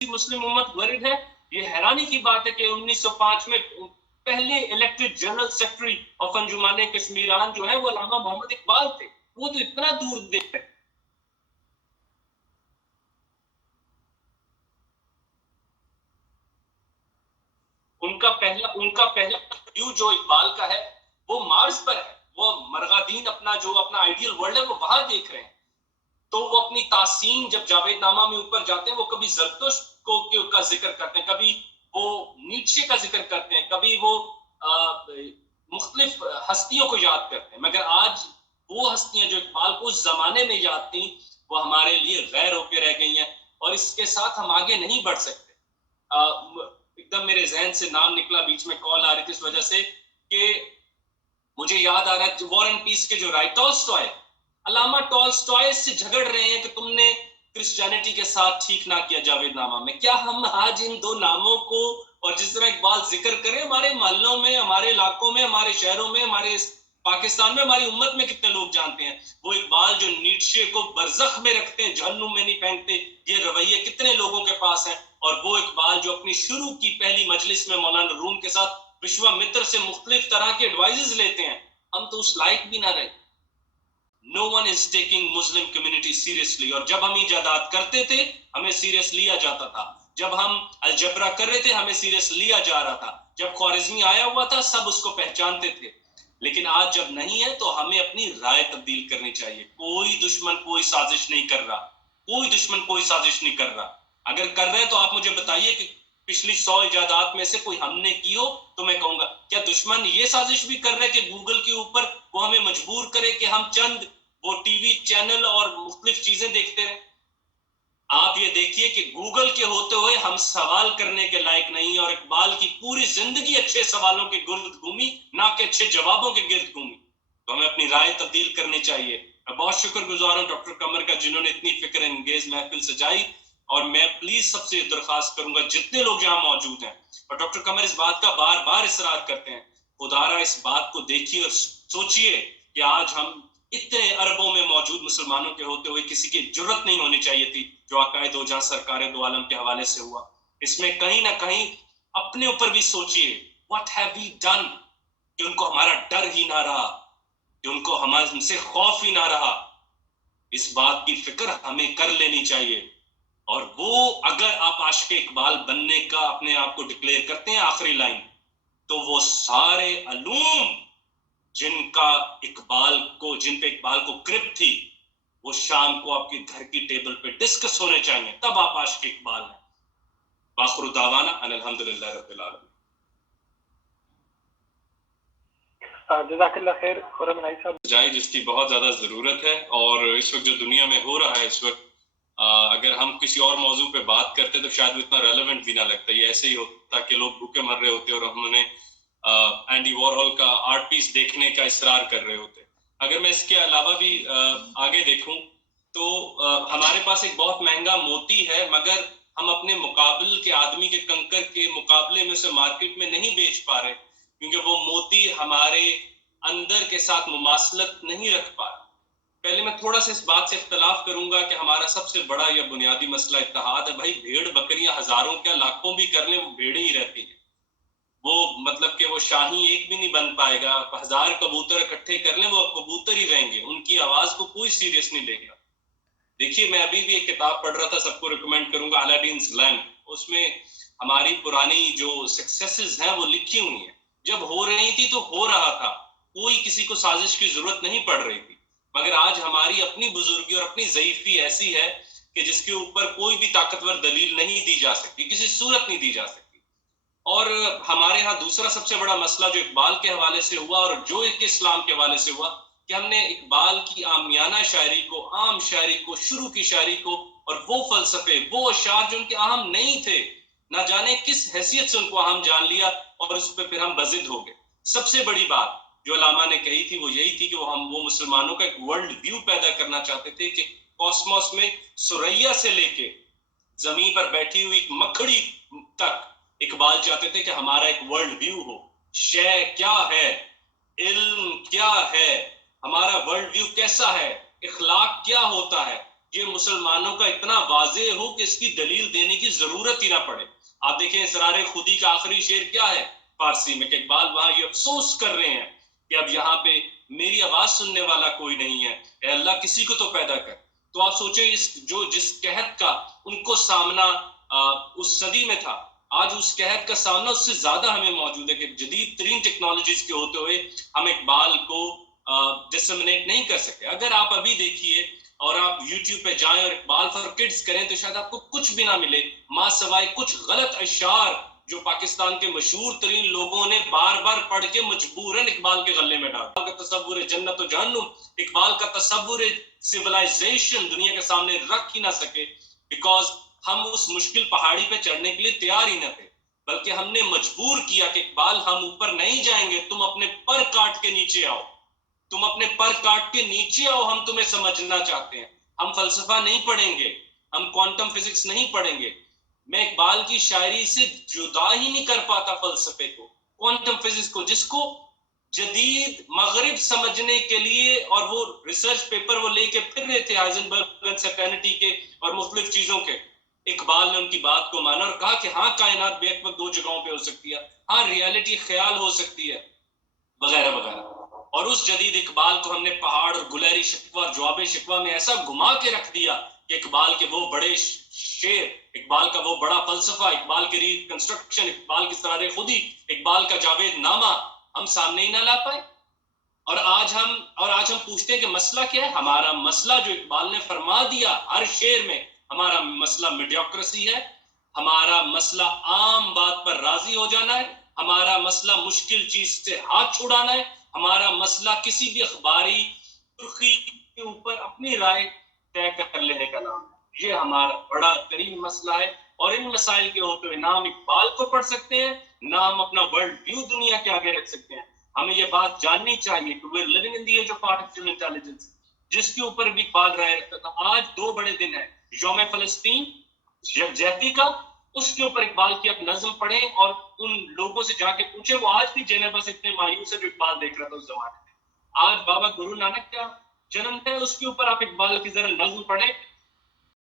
مسلم امت ورد ہے. یہ حیرانی کی بات ہے کہ 1905 میں پہلے الیکٹڈ جنرل سیکرٹری آف انجمن کشمیران جو ہے وہ علامہ محمد اقبال تھے. وہ تو اتنا دور دیکھ رہے. ان کا پہلا ویو جو اقبال کا ہے وہ مارس پر ہے. وہ مرغادین اپنا آئیڈیل ورلڈ ہے وہ وہاں دیکھ رہے ہیں. تو وہ اپنی تاسین جب جاوید نامہ میں اوپر جاتے ہیں وہ کبھی زرتشت کا ذکر کرتے ہیں, کبھی وہ نیچے کا ذکر کرتے ہیں, کبھی وہ مختلف ہستیوں کو یاد کرتے ہیں. مگر آج وہ ہستیاں جو اقبال کو اس زمانے میں یاد تھیں وہ ہمارے لیے غیر ہو کے رہ گئی ہیں, اور اس کے ساتھ ہم آگے نہیں بڑھ سکتے. ایک دم میرے ذہن سے نام نکلا, بیچ میں کال آ رہی تھی اس وجہ سے, کہ مجھے یاد آ رہا ہے وار اینڈ پیس کے جو ٹالسٹوئے, علامہ ٹالسٹوئے سے جھگڑ رہے ہیں کہ تم نے کرسچینٹی کے ساتھ ٹھیک نہ کیا جاوید نامہ میں. کیا ہم آج ان دو ناموں کو, اور جس طرح اقبال ذکر کریں, ہمارے محلوں میں, ہمارے علاقوں میں, ہمارے شہروں میں, ہمارے پاکستان میں, ہماری امت میں کتنے لوگ جانتے ہیں؟ وہ اقبال جو نیٹشے کو برزخ میں رکھتے ہیں, جہنم میں نہیں پھینکتے, یہ رویے کتنے لوگوں کے پاس ہیں؟ اور وہ اقبال جو اپنی شروع کی پہلی مجلس میں مولانا روم کے ساتھ وشوا متر سے مختلف طرح کے ایڈوائزز لیتے ہیں, ہم تو اس لائق بھی نہ رہے. No one is taking Muslim community seriously. اور جب ہم ایجادات کرتے تھے ہمیں سیریس لیا جاتا تھا, جب ہم الجبرا کر رہے تھے ہمیں سیریس لیا جا رہا تھا, جب خوارزمی آیا ہوا تھا سب اس کو پہچانتے تھے. لیکن آج جب نہیں ہے تو ہمیں اپنی رائے تبدیل کرنی چاہیے. کوئی دشمن کوئی سازش نہیں کر رہا, کوئی دشمن کوئی سازش نہیں کر رہا. اگر کر رہے تو آپ مجھے بتائیے کہ پچھلی 100 ایجادات میں سے کوئی ہم نے کی ہو تو میں کہوں گا. کیا دشمن یہ سازش بھی کر رہے کہ گوگل کے اوپر وہ ہمیں مجبور کرے کہ ہم چند وہ ٹی وی چینل اور مختلف چیزیں دیکھتے ہیں؟ آپ یہ دیکھیے کہ گوگل کے ہوتے ہوئے ہم سوال کرنے کے لائق نہیں, اور اقبال کی پوری زندگی اچھے سوالوں کے گرد گھومی, نہ کہ اچھے جوابوں کے گرد گھومی. تو ہمیں اپنی رائے تبدیل کرنی چاہیے. میں بہت شکر گزار ہوں ڈاکٹر قمر کا جنہوں نے اتنی فکر انگیز محفل سجائی, اور میں پلیز سب سے درخواست کروں گا جتنے لوگ یہاں موجود ہیں, اور ڈاکٹر قمر اس بات کا بار بار اصرار کرتے ہیں, خدارا اس بات کو دیکھیے اور سوچئے کہ آج ہم اتنے عربوں میں موجود مسلمانوں کے ہوتے ہوئے کسی کی جرت نہیں ہونی چاہیے تھی جو عقائد دو جہاں سرکار دو عالم کے حوالے سے ہوا. اس میں کہیں نہ کہیں اپنے اوپر بھی سوچئے, what have we done, کہ ان کو ہمارا ڈر ہی نہ رہا, کہ ان کو ہم سے خوف ہی نہ رہا. اس بات کی فکر ہمیں کر لینی چاہیے. اور وہ اگر آپ عاشق اقبال بننے کا اپنے آپ کو ڈکلیئر کرتے ہیں, آخری لائن, تو وہ سارے علوم جن پہ اقبال کو گرپ تھی وہ شام کو آپ کے گھر کی ٹیبل پہ ڈسکس ہونے چاہیے, تب آپ عاشق اقبال ہیں. باخر دعوانا ان الحمدللہ رب العالمین. جزاک اللہ خیر قرآن بھائی صاحب. جائے جس کی بہت زیادہ ضرورت ہے, اور اس وقت جو دنیا میں ہو رہا ہے اس وقت, اگر ہم کسی اور موضوع پہ بات کرتے تو شاید اتنا ریلیونٹ بھی نہ لگتا. یہ ایسے ہی ہوتا کہ لوگ بھوکے مر رہے ہوتے اور ہم نے اینڈی وارہول کا آرٹ پیس دیکھنے کا اصرار کر رہے ہوتے. اگر میں اس کے علاوہ بھی آگے دیکھوں تو ہمارے پاس ایک بہت مہنگا موتی ہے, مگر ہم اپنے مقابل کے آدمی کے کنکر کے مقابلے میں اسے مارکیٹ میں نہیں بیچ پا رہے, کیونکہ وہ موتی ہمارے اندر کے ساتھ مماثلت نہیں رکھ پا رہا. پہلے میں تھوڑا سا اس بات سے اختلاف کروں گا کہ ہمارا سب سے بڑا یا بنیادی مسئلہ اتحاد ہے. بھائی بھیڑ بکریاں ہزاروں کیا لاکھوں بھی کر لیں وہ بھیڑیں ہی رہتی ہیں. وہ مطلب کہ وہ شاہی ایک بھی نہیں بن پائے گا. 1000 کبوتر اکٹھے کر لیں وہ کبوتر ہی رہیں گے, ان کی آواز کو کوئی سیریس نہیں لے گا. دیکھیے میں ابھی بھی ایک کتاب پڑھ رہا تھا, سب کو ریکمینڈ کروں گا, الادین's لیمپ. اس میں ہماری پرانی جو سکسیسز ہیں وہ لکھی ہوئی ہیں. جب ہو رہی تھی تو ہو رہا تھا, کوئی کسی کو سازش کی ضرورت نہیں پڑ رہی تھی. مگر آج ہماری اپنی بزرگی اور اپنی ضعیفی ایسی ہے کہ جس کے اوپر کوئی بھی طاقتور دلیل نہیں دی جا سکتی, کسی صورت نہیں دی جا سکتی. اور ہمارے ہاں دوسرا سب سے بڑا مسئلہ جو اقبال کے حوالے سے ہوا اور جو ایک اسلام کے حوالے سے ہوا, کہ ہم نے اقبال کی عامیانہ شاعری کو, عام شاعری کو, شروع کی شاعری کو, اور وہ فلسفے, وہ اشعار جو ان کے اہم نہیں تھے, نہ جانے کس حیثیت سے ان کو اہم جان لیا, اور اس پہ پھر ہم بضد ہو گئے. سب سے بڑی بات جو علامہ نے کہی تھی وہ یہی تھی کہ وہ مسلمانوں کا ایک ورلڈ ویو پیدا کرنا چاہتے تھے کہ کاسموس میں سریا سے لے کے زمین پر بیٹھی ہوئی ایک مکھڑی تک اقبال چاہتے تھے کہ ہمارا ایک ورلڈ ویو ہو. شے کیا ہے, علم کیا ہے, ہمارا ورلڈ ویو کیسا ہے, اخلاق کیا ہوتا ہے, یہ مسلمانوں کا اتنا واضح ہو کہ اس کی دلیل دینے کی ضرورت ہی نہ پڑے. آپ دیکھیں اسرار خودی کا آخری شعر کیا ہے فارسی میں, کہ اقبال وہاں یہ افسوس کر رہے ہیں کہ اب یہاں پہ میری آواز سننے والا کوئی نہیں ہے, اے اللہ کسی کو تو پیدا کر. تو آپ سوچیں جس قحط کا ان کو سامنا اس صدی میں تھا, آج اس قحط کا سامنا اس سے زیادہ ہمیں موجود ہے کہ جدید ترین ٹیکنالوجیز کے ہوتے ہوئے ہم اقبال کو ڈسمنیٹ نہیں کر سکے. اگر آپ ابھی دیکھیے اور آپ یوٹیوب پہ جائیں اور اقبال فار کڈز کریں تو شاید آپ کو کچھ بھی نہ ملے ماں سوائے کچھ غلط اشعار جو پاکستان کے مشہور ترین لوگوں نے بار بار پڑھ کے مجبوراً اقبال کے غلے میں ڈالا. اقبال کا تصور جنت و جہنم, اقبال کا تصور سویلائزیشن دنیا کے سامنے رکھ ہی نہ سکے, بیکاز ہم اس مشکل پہاڑی پہ چڑھنے کے لیے تیار ہی نہ تھے, بلکہ ہم نے مجبور کیا کہ اقبال ہم اوپر نہیں جائیں گے, تم اپنے پر کاٹ کے نیچے آؤ, تم اپنے پر کاٹ کے نیچے آؤ, ہم تمہیں سمجھنا چاہتے ہیں. ہم فلسفہ نہیں پڑھیں گے, ہم کوانٹم فزکس نہیں پڑھیں گے. میں اقبال کی شاعری سے جدا ہی نہیں کر پاتا فلسفے کو, کوانٹم فزکس کو, جس کو جدید مغرب سمجھنے کے لیے, اور وہ ریسرچ پیپر وہ لے کے پھر رہے تھے ہائزنبرگ انسرٹینٹی کے اور مختلف چیزوں کے. اقبال نے ان کی بات کو مانا اور کہا کہ ہاں کائنات بیک وقت دو جگہوں پہ ہو سکتی ہے, ہاں ریالٹی خیال ہو سکتی ہے, وغیرہ وغیرہ. اور اس جدید اقبال کو ہم نے پہاڑ اور گلہری شکوہ اور جواب شکوہ میں ایسا گھما کے رکھ دیا کہ اقبال کے وہ بڑے شعر, اقبال کا وہ بڑا فلسفہ, اقبال کی ریکنسٹرکشن, اقبال کی اسرار خودی, اقبال کا جاوید نامہ ہم سامنے ہی نہ لا پائے. اور آج ہم پوچھتے ہیں کہ مسئلہ کیا ہے. ہمارا مسئلہ جو اقبال نے فرما دیا ہر شعر میں, ہمارا مسئلہ میڈیوکریسی ہے, ہمارا مسئلہ عام بات پر راضی ہو جانا ہے, ہمارا مسئلہ مشکل چیز سے ہاتھ چھڑانا ہے, ہمارا مسئلہ کسی بھی اخباری سرخی کے اوپر اپنی رائے طے کر لینے کا نام ہے. یہ ہمارا بڑا ترین مسئلہ ہے, اور ان مسائل کے ہوتے ہوئے نہ ہم اقبال کو پڑھ سکتے ہیں, نہ ہم اپنا ورلڈ ویو دنیا کے آگے رکھ سکتے ہیں. ہمیں یہ بات جاننی چاہیے کہ we're living in the age of artificial intelligence, جس کے اوپر بھی اقبال رائے رکھتا تھا. آج دو بڑے دن ہیں, یوم فلسطین یکجہتی کا, اس کے اوپر اقبال کی اب نظم پڑھیں اور ان لوگوں سے جا کے پوچھیں وہ آج بھی جنیوا سے اتنے مایوس ہے جو اقبال دیکھ رہا تھا اس زمانے میں. آج بابا گرو نانک کا جنم ہے, اس کے اوپر آپ اقبال کی ذرا نظم پڑھیں